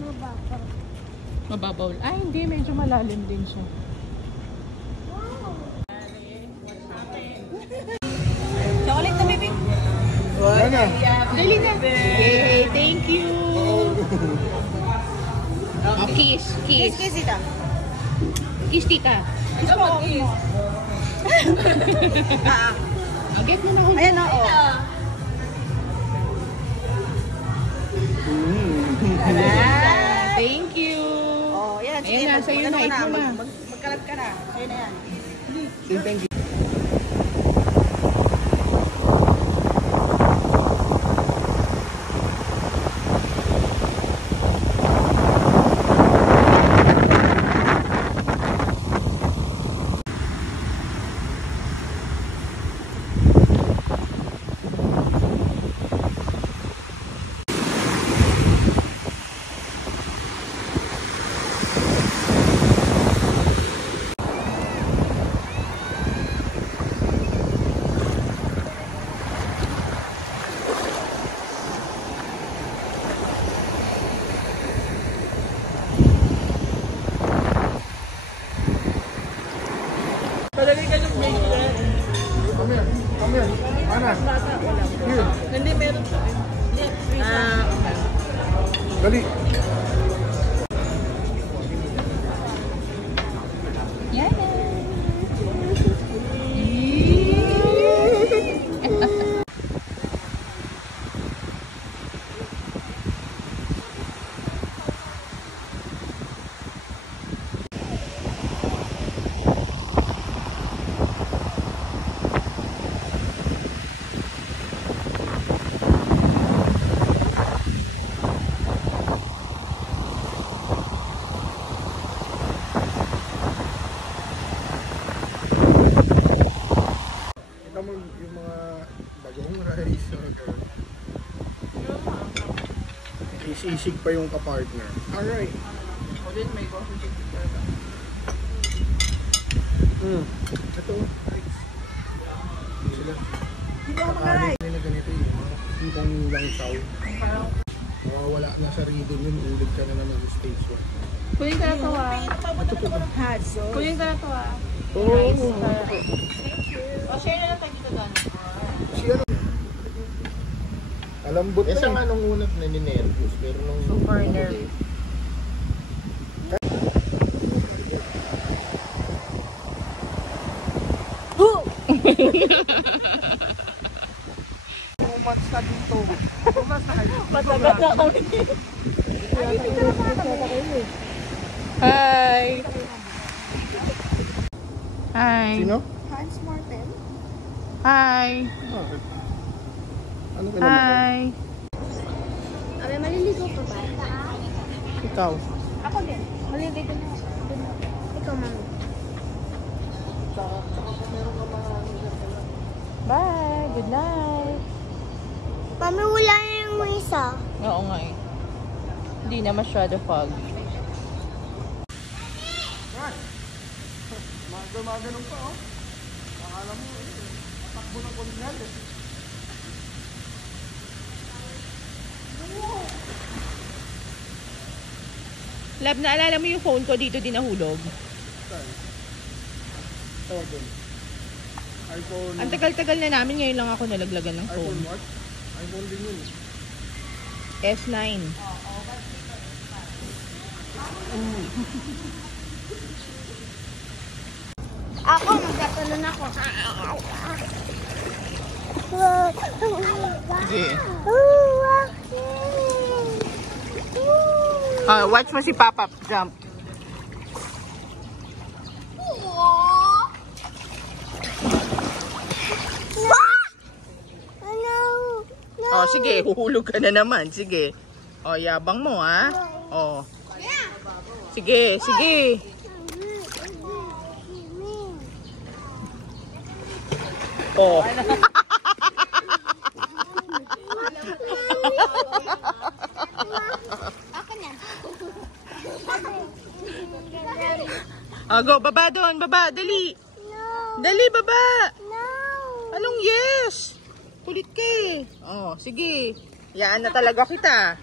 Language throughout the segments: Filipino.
Mababaw. Mababaw. Ay, hindi. Medyo malalim din siya. Chocolate na, baby. Ano? Dali na. Yay, thank you. Oh, kiss, kiss. Kiss, tita. Kiss, tita. Kiss mo, kiss. Oh, get mo na ako. Ayan na, oh. Thank you. Oh, yan. Ayan na, sa'yo na. Ikaw na. Magkalat ka na. Sa'yo na yan. Thank you. Palagay ka ng bracelet. Come here. Come here. Ana. Here. Hindi, meron sa akin. Dali. Yan. Ito mo yung mga bagong rice. Isisig pa yung kapartner. Alright. O din, may coffee shake. Ito. Rice. Sila. Hindi ako mag-aray. Kakain na ganito yung mga tipong langsaw. Mawawala na sa rhythm yun. Ulit ka na naman sa stage 1. Kunin ka na to ah. Kunin ka na to ah. Oo. O, share na lang tayo dito doon. Siya rin. Alambot na. Siya nga nung unat na ninervous. Pero nung... Super nervous. Umats na dito. Umats na kayo. Matagal na kami. Hi. Hi. Sino? Hans Morten. Hi. Bakit? Ano ka naman? Hi. Abe, maliligo pa ba? Ikaw. Ako din. Maliligo na. Ikaw, mami. Bye. Good night. Mami, wala na yung isa. Oo nga eh. Hindi na masyado fog. Maganon pa oh. Akala mo, takbo ng konsyal eh. Lab, naalala mo yung phone ko dito din nahulog? Ito dun. iPhone... Ang tagal-tagal na namin, ngayon lang ako nalaglagan ng iPhone phone. what? iPhone din yun. S9. Ako, magtatalon ako. Sige. Watch mo si Papa jump. Oh, sige, huhulog ka na naman. Sige. Oh, yabang mo, ha? Oh. Sige, sige. Oh. Oh, go, baba doon, baba, dali. Dali, baba. Anong yes? Kulit ka eh. Oh, sige. Yaan na talaga kita.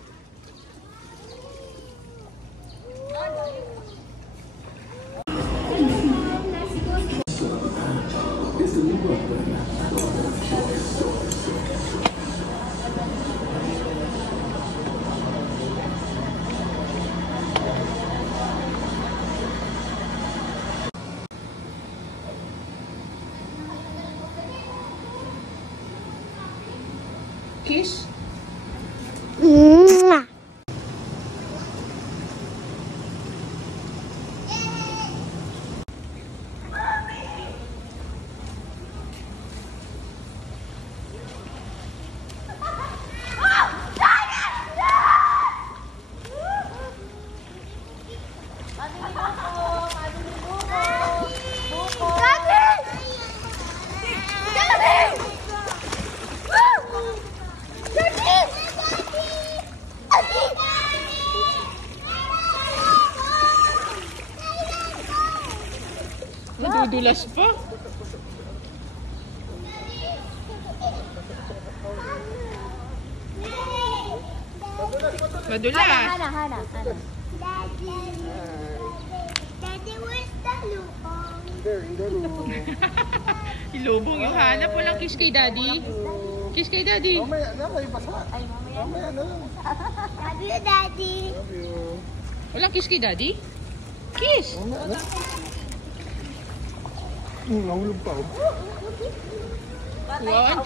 Madulas pa. Madulas. Hana. Daddy, where's the lupong? Ilubong yung hanap. Walang kiss kay daddy. Kiss kay daddy. Mamaya na, may basa. Ay, mamaya. Mamaya na. Love you, Daddy. Love you. Walang kiss kay daddy? Kiss. Mamaya na. Nahulog pa oh. Wow, ang